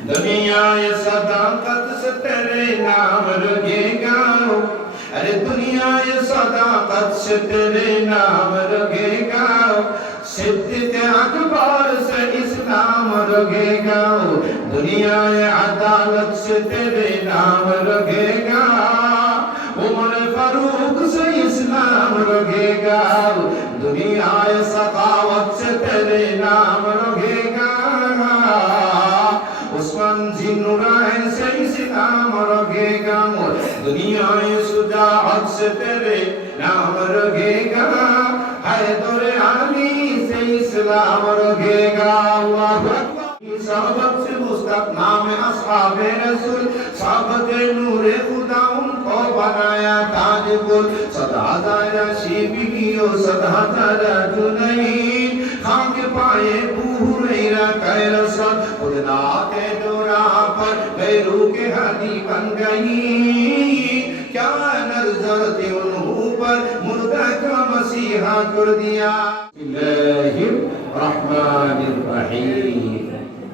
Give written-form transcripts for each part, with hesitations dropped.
दुनिया ये सदाकत से तेरे नाम रखेगा, अरे दुनिया ये सदाकत से तेरे नाम रखेगा, सिद्दीक़ अकबर से इस्लाम रखेगा, दुनिया ये अदालत से तेरे नाम रखेगा, उमर फारूक से इस्लाम रखेगा, दुनिया ये सखावत से तेरे नाम रखेगा, उस्मान जिन्नुराइन से इस्लाम रखेगा, दुनिया ये सुजाअत से तेरे नाम रखेगा, हैदर अली से इस्लाम रखेगा। अल्लाहु अकबर। साहबत से मुस्तक नाम अस्हाबे रसूल, साहबते नूरे खुदा उनको बनाया ताजकुल, सदा दाया शिबिगियो सदा दाया जुनैन, खाक पाए बूहुरैरा कैरसन, खुदा के दौरा पर गैरू के हादी बन गई, क्या नजर थी उन ऊपर मुर्दा का मसीहा कर दिया। बिस्मिल्लाहिर्रहमानिर्रहीम।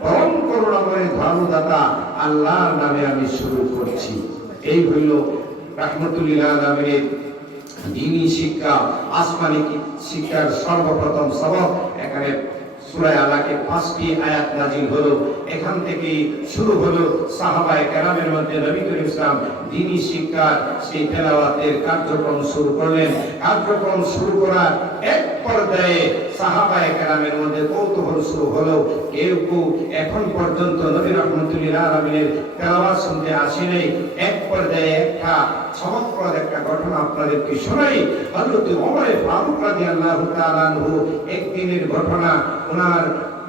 परम করুণাময় ধর্মদাতা আল্লাহর নামে আমি শুরু করছি। এই হইল রাহমাতুল আলামিনের দ্বীনি শিক্ষা, আসমানি শিক্ষার সর্বপ্রথম সবক। এখানে সূরা আলাকে 5টি আয়াত নাজিল হলো, এখান থেকে শুরু হলো সাহাবায়ে কেরামের মধ্যে নবী করিম ইসলাম দ্বীনি শিক্ষার সেই তেলাওয়াতের কার্যক্রম শুরু করলেন। কার্যক্রম শুরু করার এক পর্যায়ে সাহাবায়ে কেরামের মধ্যে কৌতূহল শুরু হলো। কেউ কেউ এখন পর্যন্ত নবী রাহমাতুল্লিল আলামিনের তেলাওয়াত শুনতে আসেনি। এক পর্যায়ে একটা চমকপ্রদ একটা ঘটনা আপনাদেরকে শোনাই। হযরত ওমর ফারুক রাদিয়াল্লাহু তাআলা আনহু একদিনের ঘটনা,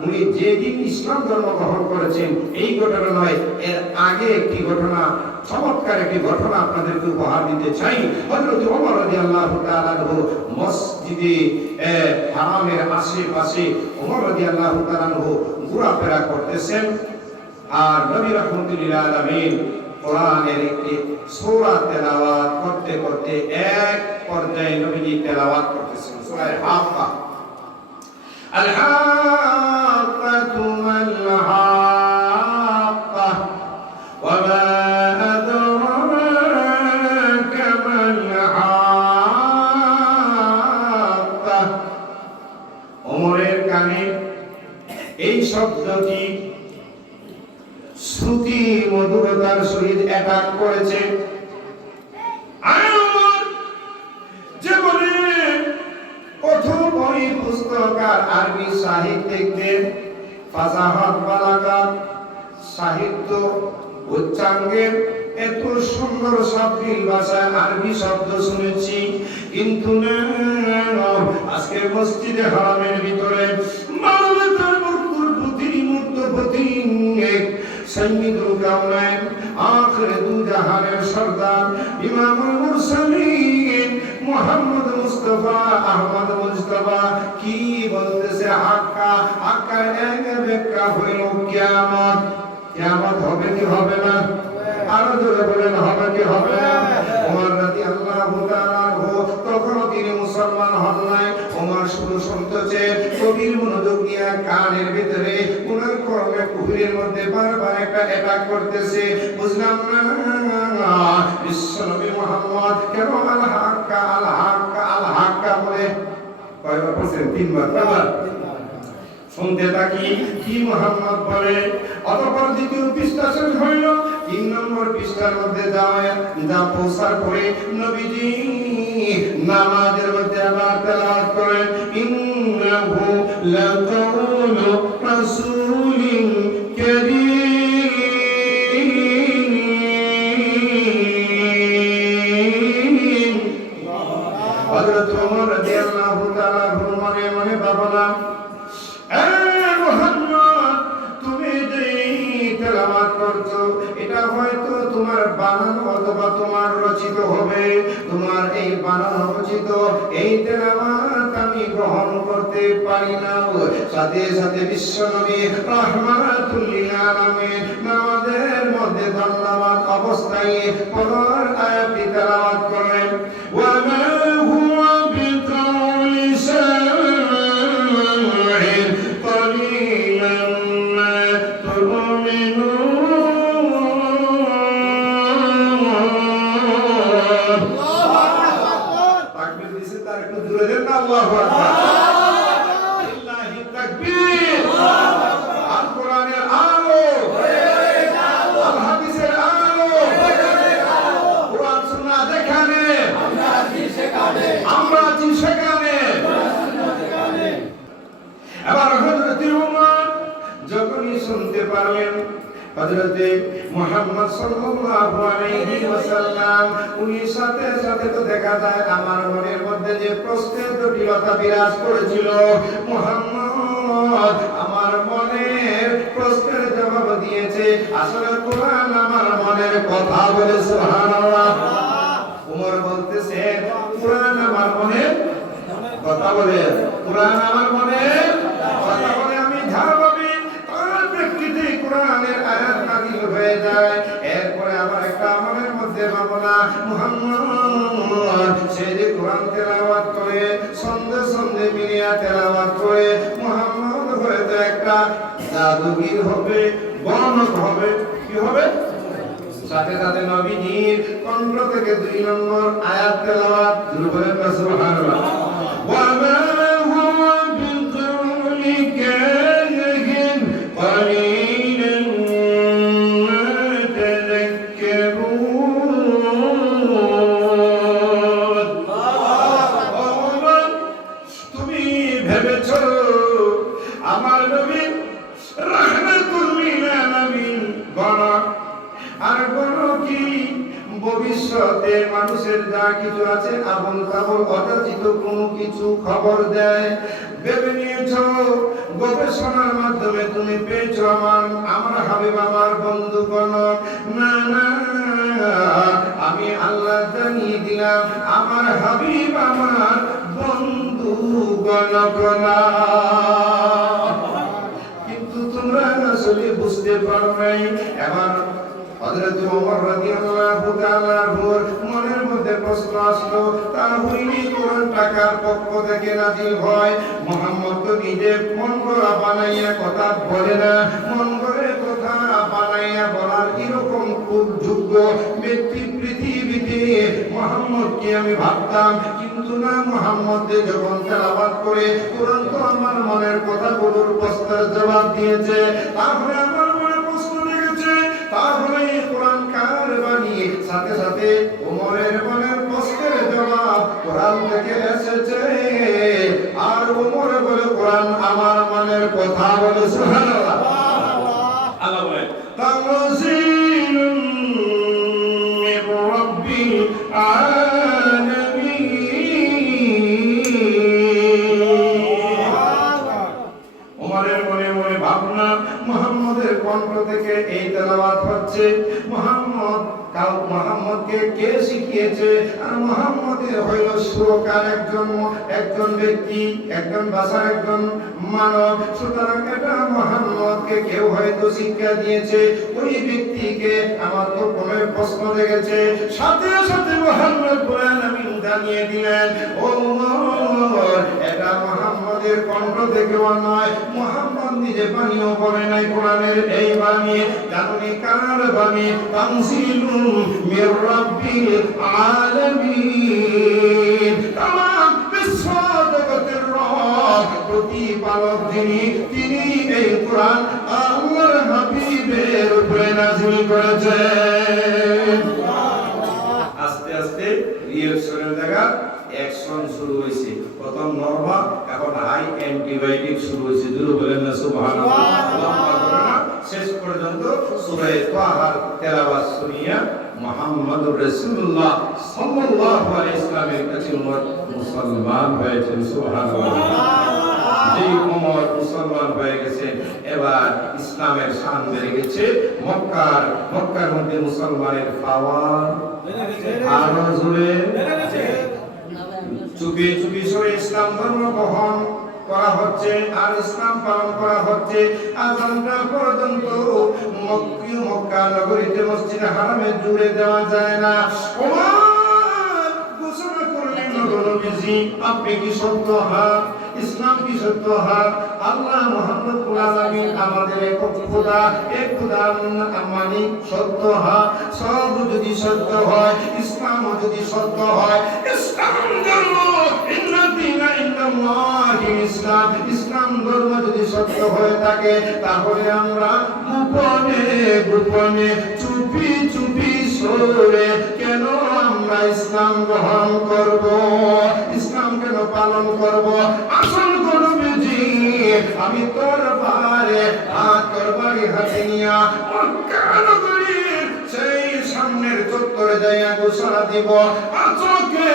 উনি যেদিন ইসলাম ধর্ম গ্রহণ করেছেন এই ঘটনা নয়, এর আগে একটি ঘটনা, চমৎকার একটি ঘটনা আপনাদেরকে উপহার দিতে চাই। হযরত ওমর রাদিয়াল্লাহু তাআলা আনহু মসজিদে হারামের আশেপাশে ওমর রাদিয়াল্লাহু তাআলা আনহু ঘোরাফেরা করতেছেন, আর নবী রাহমাতুল্লিল আলামিন কোরআনের একটি সূরা তেলাওয়াত করতে করতে এক পর্যায়ে নবীজি তেলাওয়াত করতেছেন সূরা হাক্কা। الحاقة ما الحاقة وما أدراك ما الحاقة। ওমরের কানে এই শব্দটি শ্রুতি মধুরতার সহিত অ্যাটাক করেছে। আরবি সাহিত্যিকদের ফাসাহাত বালাগাত সাহিত্য উচ্চাঙ্গের এত সুন্দর শাব্দিক ভাষায় আরবি শব্দ শুনেছি, কিন্তু আজকে মসজিদে হারামের ভিতরে মানবতার মুক্তির প্রতি মুক্ত প্রতি সাইয়্যিদুল কাওনাইন আখির দু জাহানের সরদার ইমামুল মুরসালিন মুহাম্মদ মুস্তাফা আহমদ মুস্তাফা কি বলতেছে? হাক্কা হাক্কা এক ব্যাখ্যা হইল কিয়ামত। কিয়ামত হবে কি হবে না? আরো জোরে বলেন, হবে কি হবে না? ওমর রাদিয়াল্লাহু তাআলা তখনও তিনি মুসলমান হন নাই। ওমর শুধু শুনতেছে, কবির মনোযোগ নিয়ে কানের ভিতরে ওনার কর্মে কুহুরের মধ্যে বারবার একটা অ্যাটাক করতেছে। বুঝলাম না বিশ্বনবী মুহাম্মদ কেন আল হাক্কা আল হাক্কা আল হাক্কা বলে কয়বার বলছেন? 3 বার। শুনতে থাকি কি মুহাম্মদ বলে। অতঃপর দ্বিতীয় পৃষ্ঠা শেষ হইল, 3 নম্বর পৃষ্ঠার মধ্যে যা পৌঁছার পরে নবীজি নামাজের মধ্যে আবার তেলাওয়াত করেন, ইন্নাহু লাকাউলু রাসূলিন কারীম। হযরত ওমর রাদিয়াল্লাহু তাআলা মনে মনে ভাবলেন, এটা হয়তো তোমার বানানো অথবা তোমার রচিত হবে। তোমার এই বানানো রচিত এই তেলাওয়াত আমি গ্রহণ করতে পারি না। সাথে সাথে বিশ্বনবী রাহমাতুল লিল আলামিন নামাজের মধ্যে ধন্যবাদ অবস্থায় পরের আয়াতটি তেলাওয়াত করেন, ওয়া মা হুয়া বিকাউলি শাইইন কলিলাম মা তুমিনুন। হযরতে মুহাম্মদ সাল্লাল্লাহু আলাইহি ওয়াসাল্লাম উনি সাথে সাথে তো দেখা যায় আমার মনের মধ্যে যে প্রশ্নের জটিলতা বিরাজ করেছিল, মুহাম্মদ আমার মনের প্রশ্নের জবাব দিয়েছে। আসলে কোরআন আমার মনের কথা বলে, সুবহানাল্লাহ। ওমর বলতেছে কোরআন আমার মনের কথা বলে, কোরআন আমার মনের কথা বলে। আমি ধারণাবি তার প্রেক্ষিতে কোরআনের আয়াত নাযিল হয়ে যায়। এরপরে আবার একটা মনের মধ্যে ভাবনা, মুহাম্মদ সে যে কোরআন তেলাওয়াত করে সন্ধ্যে সন্ধ্যে মিলিয়া তেলাওয়াত করে, মুহাম্মদ হয়তো একটা জাদুগীর হবে, গণক হবে। কি হবে? সাথে সাথে নবীজির কণ্ঠ থেকে 2 নম্বর আয়াত তেলাওয়াত শুরু করেন, সুবহানাল্লাহ। ওয়া মা হুয়া বিকাউলি কাহিন ক্বালিলান মা তাযাক্কারুন। তুমি ভেবেছো আমার নবী রাহমাতুল লিল আলামিন গণক? আর বলো কি ভবিষ্যতে মানুষের যা কিছু আছে আবল তাবল অযাচিত কোনো কিছু খবর দেয়? ভেবে নিয়েছো গবেষণার মাধ্যমে তুমি পেয়েছো আমার হাবিব আমার বন্ধু গণক? না না, আমি আল্লাহ জানিয়ে দিলাম আমার হাবিব আমার বন্ধু গণক না। কিন্তু তোমরা আসলে বুঝতে পারো নাই। এবার হযরত ওমর রাদিয়াল্লাহু তাআলা আনহুর মনের মধ্যে প্রশ্ন আসলো, তাহলে কোরআন টাকার পক্ষ থেকে নাযিল হয়। মুহাম্মদ তো নিজে মন গড়া বানাইয়া কথা বলে না, মন গড়ে কথা বানাইয়া বলার এরকম খুব যোগ্য ব্যক্তি পৃথিবীতে মুহাম্মদকে আমি ভাবতাম। কিন্তু না, মুহাম্মদ যখন তেলাওয়াত করে কোরআন তো আমার মনের কথাগুলোর প্রশ্নের জবাব দিয়েছে। তারপরে আমার মনে প্রশ্ন লেগেছে, তাহলে কোরআন কার বাণী? সাথে সাথে ওমরের মনের প্রশ্নের জবাব কোরআন থেকে এসেছে। আর ওমর বলে কোরআন আমার মনের কথা বলে, সুবহানাল্লাহ। আল্লাহ বলে তানজিলুম মির রাব্বিল আলামিন। ওমরের মনে মনে ভাবনা, মুহাম্মদের কণ্ঠ থেকে এই তেলাওয়াত হচ্ছে। মুহাম্মদকে কে শিখিয়েছে? আর মুহাম্মদের হইল সুরকার একজন ব্যক্তি, একজন ভাষার একজন মানব। সুতরাং এটা মুহাম্মদকে কেউ হয়তো শিক্ষা দিয়েছে। ওই ব্যক্তিকে আমার তো কোনের প্রশ্ন লেগেছে। সাথে সাথে মুহাম্মদ কোরআন আমিন জানিয়ে দিলেন, ও এটা মুহাম্মদের কণ্ঠ থেকে নয়, মুহাম্মদ নিজে বাণীও বলে নাই। কোরআনের এই বাণী জানুনি কার বাণী? তানজিলুম মির রাব্বিল আলামিন। তামাম বিশ্ব জগতের রব প্রতিপালক যিনি, তিনি এই কোরআন আল্লাহর হাবিবের উপরে নাযিল করেছেন। আস্তে আস্তে রিঅ্যাকশনের জায়গা অ্যাকশন শুরু হয়েছে। প্রথম নরমাল, এখন হাই অ্যান্টিবায়োটিক শুরু হয়েছে। দুরু বলেন না সুবহানাল্লাহ। শেষ পর্যন্ত সূরা তাহার তেলাওয়াত শুনিয়া মুহাম্মদুর রাসূলুল্লাহ সাল্লাল্লাহু আলাইহি ওয়াসাল্লামের কাছে উম্মত মুসলমান হয়েছেন, সুবহানাল্লাহ। যেই উম্মত মুসলমান হয়ে গেছে, এবার ইসলামের শান বেড়ে গেছে। মক্কার মধ্যে মুসলমানের পাওয়ার আরো জোরে চুপি চুপি সরে ইসলাম ধর্ম গ্রহণ করা হচ্ছে আর ইসলাম পালন করা হচ্ছে। আজানটা পর্যন্ত মক্কা নগরীতে মসজিদ হারামে জুড়ে দেওয়া যায় না। ওমর ঘোষণা করলেন, নবী আপনি কি সত্য? হ্যাঁ। ইসলাম কি সত্য? হ্যাঁ। আল্লাহ মুহাম্মদ আলামিন আমাদের এক খোদা, এক খোদার মালিক সত্য। হ্যাঁ। সব যদি সত্য হয়, ইসলাম যদি সত্য হয়, ইসলাম ধর্ম ইসলাম ধর্ম যদি সত্য হয়ে থাকে, তাহলে আমরা গোপনে গোপনে চুপি চুপি সরে কেন আমরা ইসলাম গ্রহণ করব? ইসলাম কেন পালন করব? আসল নবীজি আমি তরবারে তরবারি হাতে নিয়া মক্কা নগরীর সেই সামনের চত্বরে যাইয়া ঘোষণা দিব, আচকে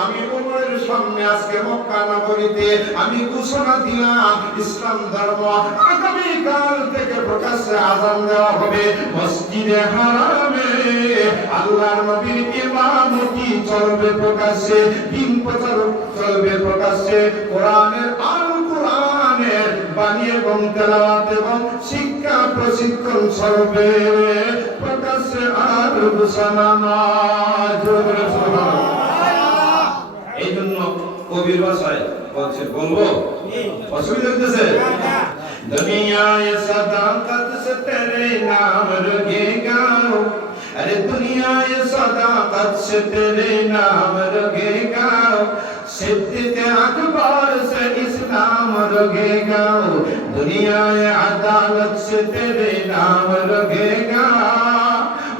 আমি ওমরের সামনে আজকে মক্কা নগরীতে আমি ঘোষণা দিলাম ইসলাম ধর্ম আগামীকাল থেকে প্রকাশ্যে আযান দেওয়া হবে মসজিদে হারামে, আল্লাহর নবীর ইমামতি চলবে প্রকাশ্যে, দিন প্রচার চলবে প্রকাশ্যে, কোরআনের আল কোরআনের বাণী এবং তেলাওয়াত এবং শিক্ষা প্রশিক্ষণ চলবে প্রকাশ্যে, আর ঘোষণা নয়। এই জন্য কবির ভাষায় বলছে, বলবো অসুবিধা হইতেছে? দুনিয়ায় সদাকত সে তেরে নাম রগেগা, अरे दुनिया ये सदाकत से तेरे नाम रगेगा, सिद्दीक़ अकबर से इस्लाम रगेगा, दुनिया ये अदालत से तेरे नाम रगेगा,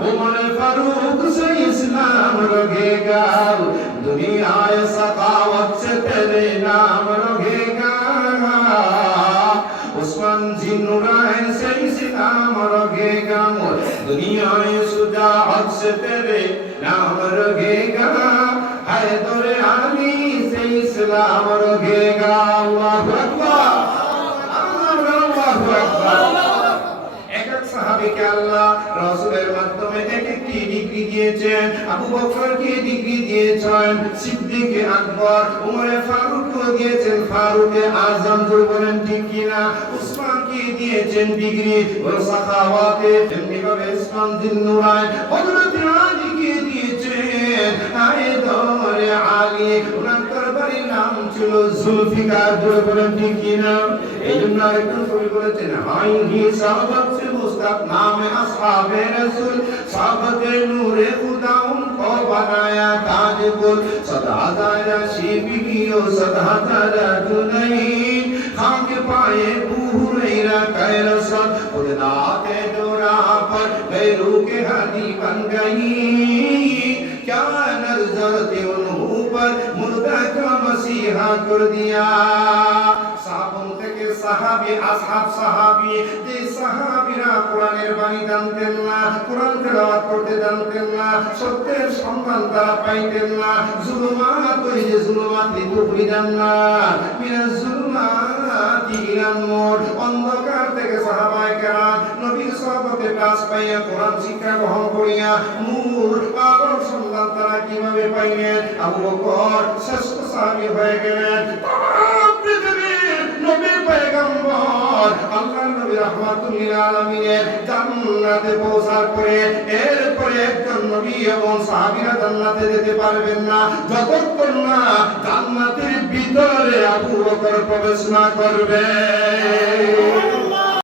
उमर फारूक से इस्लाम रगेगा, दुनिया ये सखावत से तेरे नाम रगेगा, उस्मान जिन्नुराइन से इस्लाम रगेगा, दुनिया ये सुजाअत से तेरे नाम रगेगा, हैदर अली से इस्लाम रगेगा। अल्लाहु अकबर, अल्लाहु अकबर। एक एक সাহাবীকে আল্লাহ রাসূলের মাধ্যমে এক একটি ডিগ্রি দিয়েছেন। আবু বকরকে ডিগ্রি দিয়েছেন, সিদ্দিক আকবর, উমরে ফারুককে দিয়েছেন ফারুকে আযম, বলেন ঠিক কিনা? উসমানকে দিয়েছেন ডিগ্রি ওর সাখাওয়াতে, এমনি ভাবে উসমান জিন্নুরাইন হযরত আলীকে দিয়েছেন হায়দার আলী, ওনার তরবারির নাম ছিল জুলফিকার, বলেন ঠিক কিনা? এইজন্য আরেকজন কবি বলেছেন, হাই হি সাহাবাত से मुस्तक नाम असहाबे रसूल, साहबते नूरे खुदा उनको बनाया ताजकुल, सदा दारा शिबिगियो सदा दारा जुनैन, खाके पाए बूहुरैरा कैरसा, खुदा के डोरा पर गैरू के हादी बन गई, क्या नजर थी उन ऊपर मुर्दा का मसीहा कर दिया। साहबों থেকে সাহাবী, আসহাব সাহাবী, যে সাহাবীরা কোরআনের বাণী জানতেন না, কোরআন তেলাওয়াত করতে জানতেন না, সত্যের সন্ধান তারা পাইতেন না, জুলুমাত, ওই যে জুলুমাত লিতুখরিজান নাস মিনাজ জুলুমাতি ইলান নূর, অন্ধকার থেকে সাহাবায়ে কেরাম নবীর সোহবতে কাজ পাইয়া কোরআন শিক্ষা গ্রহণ করিয়া নূর আলোর সন্ধান তারা কিভাবে পাইলেন? আবু বকর শ্রেষ্ঠ সাহাবী হয়ে গেলেন। পৃথিবীর নবী পয়গম্বর আল্লাহর নবী রাহমাতুল লিল আলামিনের জান্নাতে পৌঁছার পরে এরপরে একজন নবী এবং সাহাবীরা জান্নাতে যেতে পারবেন না যতক্ষণ না জান্নাতের ভিতরে আবু বকর প্রবেশ না করবে।